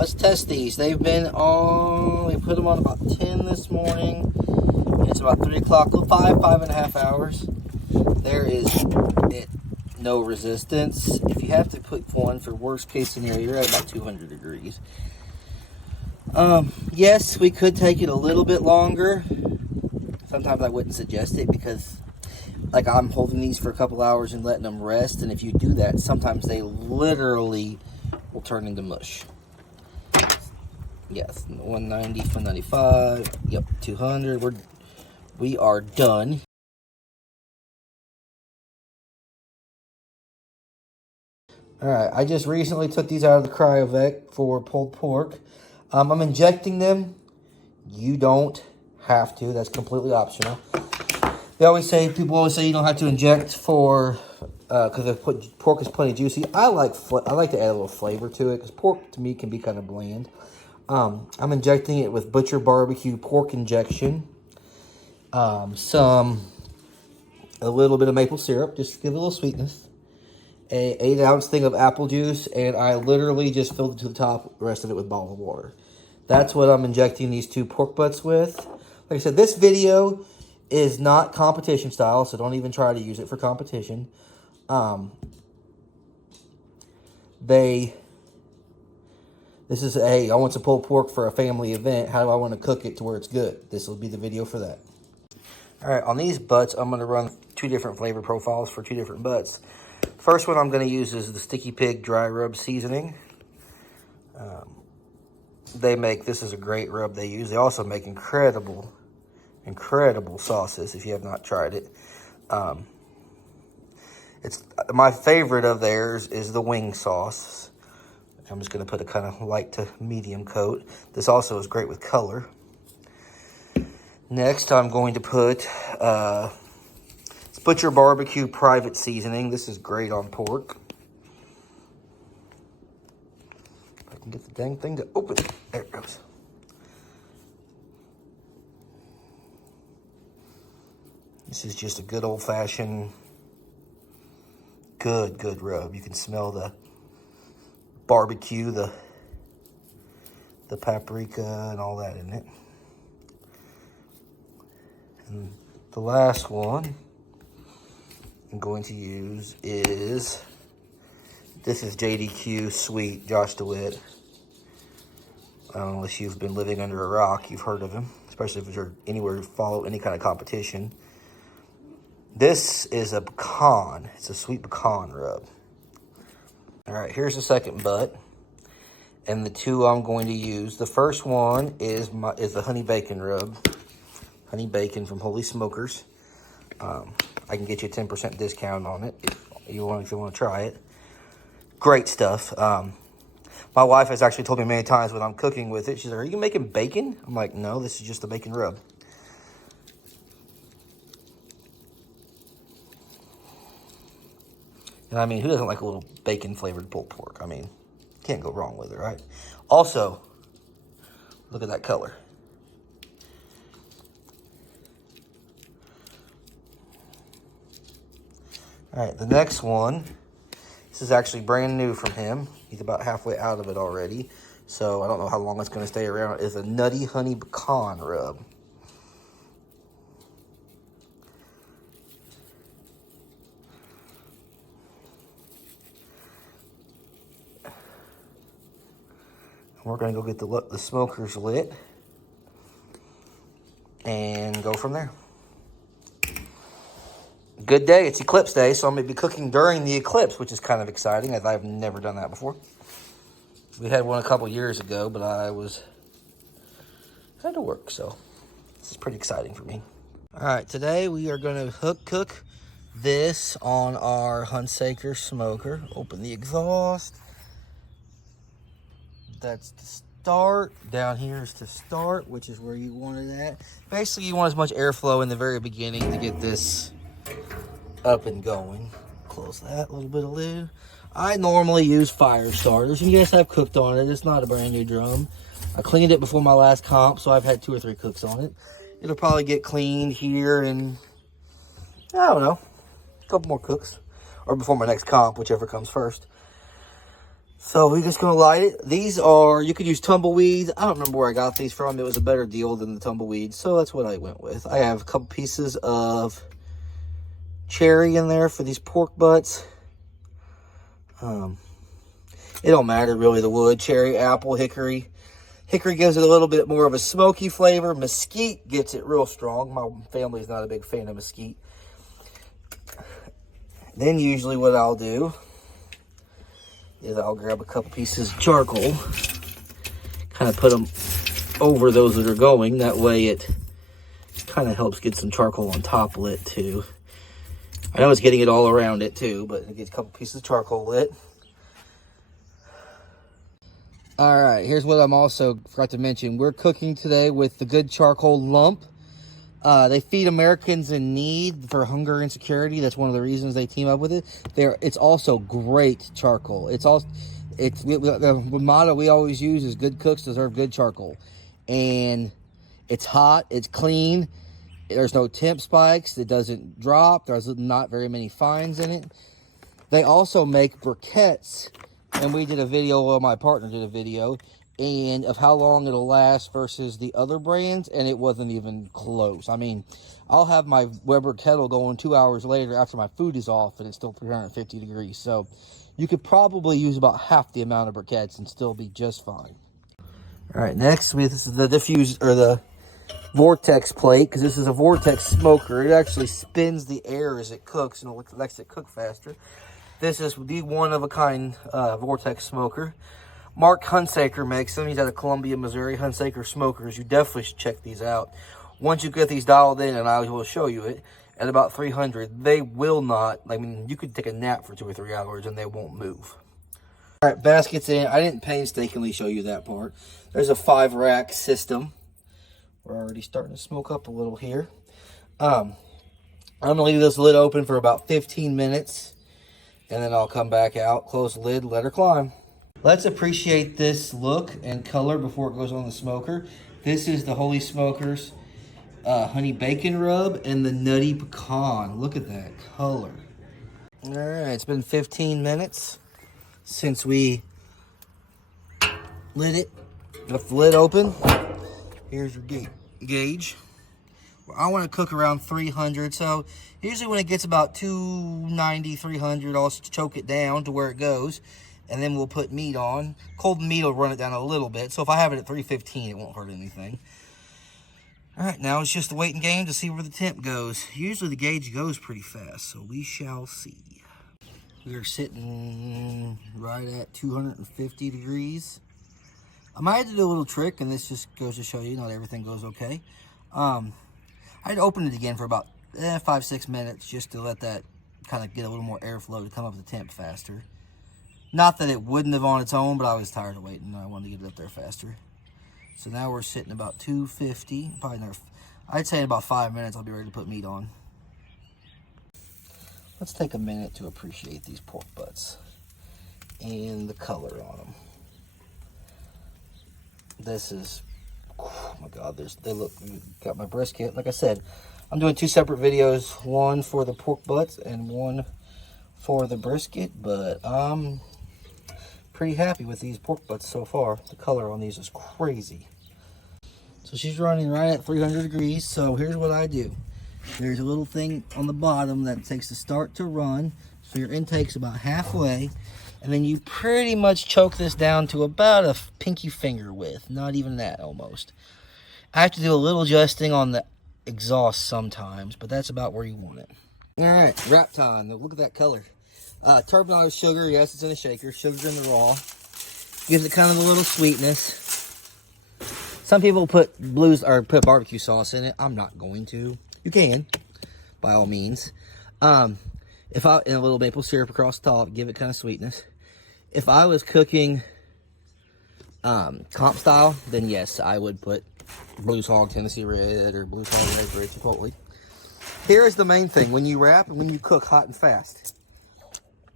let's test these. They've been on, we put them on about 10 this morning. It's about 3 o'clock, 5.5 hours. There is no resistance. If you have to put one for worst case scenario, you're at about 200 degrees. Yes, we could take it a little bit longer. Sometimes I wouldn't suggest it because like I'm holding these for a couple hours and letting them rest, and if you do that, sometimes they literally will turn into mush. Yes, 190, 195, yep, 200. We are done. All right, I just recently took these out of the Cryovac for pulled pork. I'm injecting them. You don't have to. That's completely optional. People always say you don't have to inject for because pork is plenty juicy. I like to add a little flavor to it because pork to me can be kind of bland. I'm injecting it with Butcher Barbecue pork injection. A little bit of maple syrup, just to give it a little sweetness. An 8-ounce thing of apple juice, and I literally just filled it to the top, the rest of it with bottled water. That's what I'm injecting these 2 pork butts with. Like I said, this video is not competition style, so don't even try to use it for competition. This is I want some pulled pork for a family event. How do I want to cook it to where it's good? This will be the video for that. All right, on these butts, I'm going to run 2 different flavor profiles for 2 different butts. First one I'm going to use is the Sticky Pig Dry Rub Seasoning. This is a great rub they use. They also make incredible sauces if you have not tried it. It's my favorite of theirs is the wing sauce. I'm just going to put a kind of light to medium coat. This also is great with color. Next, I'm going to put Butcher Barbecue Private Seasoning. This is great on pork. If I can get the dang thing to open. There it goes. This is just a good old-fashioned, good rub. You can smell the barbecue, the paprika, and all that in it. And the last one I'm going to use is, this is JDQ Sweet Josh DeWitt. I don't know, unless you've been living under a rock, you've heard of him, especially if you're anywhere to follow any kind of competition. This is a pecan. It's a sweet pecan rub. All right, here's the second butt. And the 2 I'm going to use. The first one is the honey bacon rub. Honey bacon from Holy Smokers. I can get you a 10% discount on it if you want to try it. Great stuff. My wife has actually told me many times when I'm cooking with it, she's like, "Are you making bacon?" I'm like, "No, this is just a bacon rub." And I mean, who doesn't like a little bacon-flavored pulled pork? I mean, can't go wrong with it, right? Also, look at that color. All right, the next one, this is actually brand new from him. He's about halfway out of it already, so I don't know how long it's going to stay around. It's a Nutty Honey Pecan Rub. We're going to go get the smokers lit and go from there. Good day. It's eclipse day, so I'm going to be cooking during the eclipse, which is kind of exciting, as I've never done that before. We had one a couple years ago, but I had to work, so this is pretty exciting for me. All right, today we are going to cook this on our Hunsaker smoker. Open the exhaust. That's to start. Down here is to start, which is where you want it at. Basically, you want as much airflow in the very beginning to get this up and going. Close that, a little bit of lid. I normally use fire starters, and yes, I've cooked on it. It's not a brand new drum. I cleaned it before my last comp, so I've had 2 or 3 cooks on it. It'll probably get cleaned here in, I don't know, a couple more cooks. Or before my next comp, whichever comes first. So we're just gonna light it. These are, you could use tumbleweeds. I don't remember where I got these from. It was a better deal than the tumbleweeds, so that's what I went with. I have a couple pieces of cherry in there for these pork butts. It don't matter really, the wood, cherry, apple, hickory. Hickory gives it a little bit more of a smoky flavor. Mesquite gets it real strong. My family's not a big fan of mesquite. Then usually what I'll do is I'll grab a couple pieces of charcoal, kind of put them over those that are going. That way it kind of helps get some charcoal on top lit too. I know it's getting it all around it too, but it gets a couple pieces of charcoal lit. All right, here's what I'm also forgot to mention. We're cooking today with the Good Charcoal Lump. They feed Americans in need for hunger and security. That's one of the reasons they team up with it. It's also great charcoal. The motto we always use is good cooks deserve good charcoal. And it's hot, it's clean, there's no temp spikes, it doesn't drop, there's not very many fines in it. They also make briquettes. And we did a video, well, my partner did a video, and of how long it'll last versus the other brands, and it wasn't even close. I mean, I'll have my Weber kettle going 2 hours later after my food is off, and it's still 350 degrees. So you could probably use about half the amount of briquettes and still be just fine. All right, next, this is the the Vortex plate, because this is a Vortex smoker. It actually spins the air as it cooks, and it lets it cook faster. This is the one-of-a-kind Vortex smoker. Mark Hunsaker makes them. He's out of Columbia, Missouri. Hunsaker Smokers. You definitely should check these out. Once you get these dialed in, and I will show you it, at about 300, they will not, I mean, you could take a nap for 2 or 3 hours and they won't move. All right, baskets in. I didn't painstakingly show you that part. There's a 5-rack system. We're already starting to smoke up a little here. I'm going to leave this lid open for about 15 minutes. And then I'll come back out, close the lid, let her climb. Let's appreciate this look and color before it goes on the smoker. This is the Holy Smokers honey bacon rub and the nutty pecan. Look at that color. All right, it's been 15 minutes since we lit it. Left the lid open. Here's your gauge. I want to cook around 300, so usually when it gets about 290, 300, I'll choke it down to where it goes, and then we'll put meat on. Cold meat will run it down a little bit, so if I have it at 315, it won't hurt anything. All right, now it's just a waiting game to see where the temp goes. Usually the gauge goes pretty fast, so we shall see. We are sitting right at 250 degrees. I might have to do a little trick, and this just goes to show you not everything goes okay. I'd open it again for about 5-6 minutes just to let that kind of get a little more airflow to come up the temp faster. Not that it wouldn't have on its own, but I was tired of waiting and I wanted to get it up there faster. So now we're sitting about 250. Probably another, I'd say in about 5 minutes I'll be ready to put meat on. Let's take a minute to appreciate these pork butts and the color on them. This is, oh my God, they look, got my brisket. Like I said, I'm doing 2 separate videos, one for the pork butts and one for the brisket, but I'm pretty happy with these pork butts so far. The color on these is crazy. So she's running right at 300 degrees, so here's what I do. There's a little thing on the bottom that takes the start to run, so your intake's about halfway. And then you pretty much choke this down to about a pinky finger width. Not even that, almost. I have to do a little adjusting on the exhaust sometimes, but that's about where you want it. All right, wrap time. Look at that color. Turbinado sugar, yes, it's in a shaker. Sugar's in the raw. Gives it kind of a little sweetness. Some people put put barbecue sauce in it. I'm not going to. You can, by all means. And a little maple syrup across the top, give it kind of sweetness. If I was cooking comp style, then yes, I would put Blues Hog Tennessee Red or Blues Hog Raspberry Chipotle. Here is the main thing: when you wrap and when you cook hot and fast,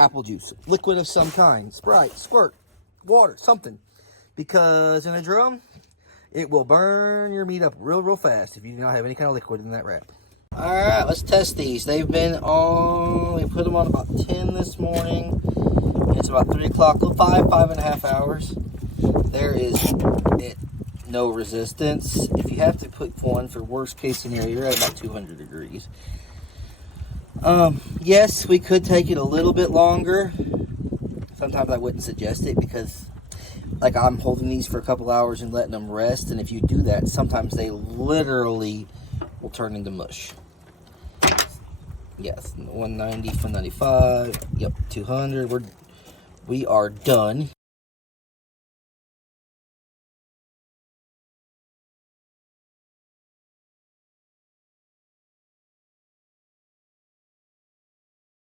apple juice, liquid of some kind, Sprite, squirt, water, something, because in a drum, it will burn your meat up real fast if you do not have any kind of liquid in that wrap. All right, let's test these. They've been on, we put them on about 10 this morning, It's about 3 o'clock, 5.5 hours. There is no resistance. If you have to put one for worst case scenario, you're at about 200 degrees. Yes, we could take it a little bit longer. Sometimes I wouldn't suggest it because, like, I'm holding these for a couple hours and letting them rest. And if you do that, sometimes they literally will turn into mush. Yes, 190 from 95. Yep, 200. We are done.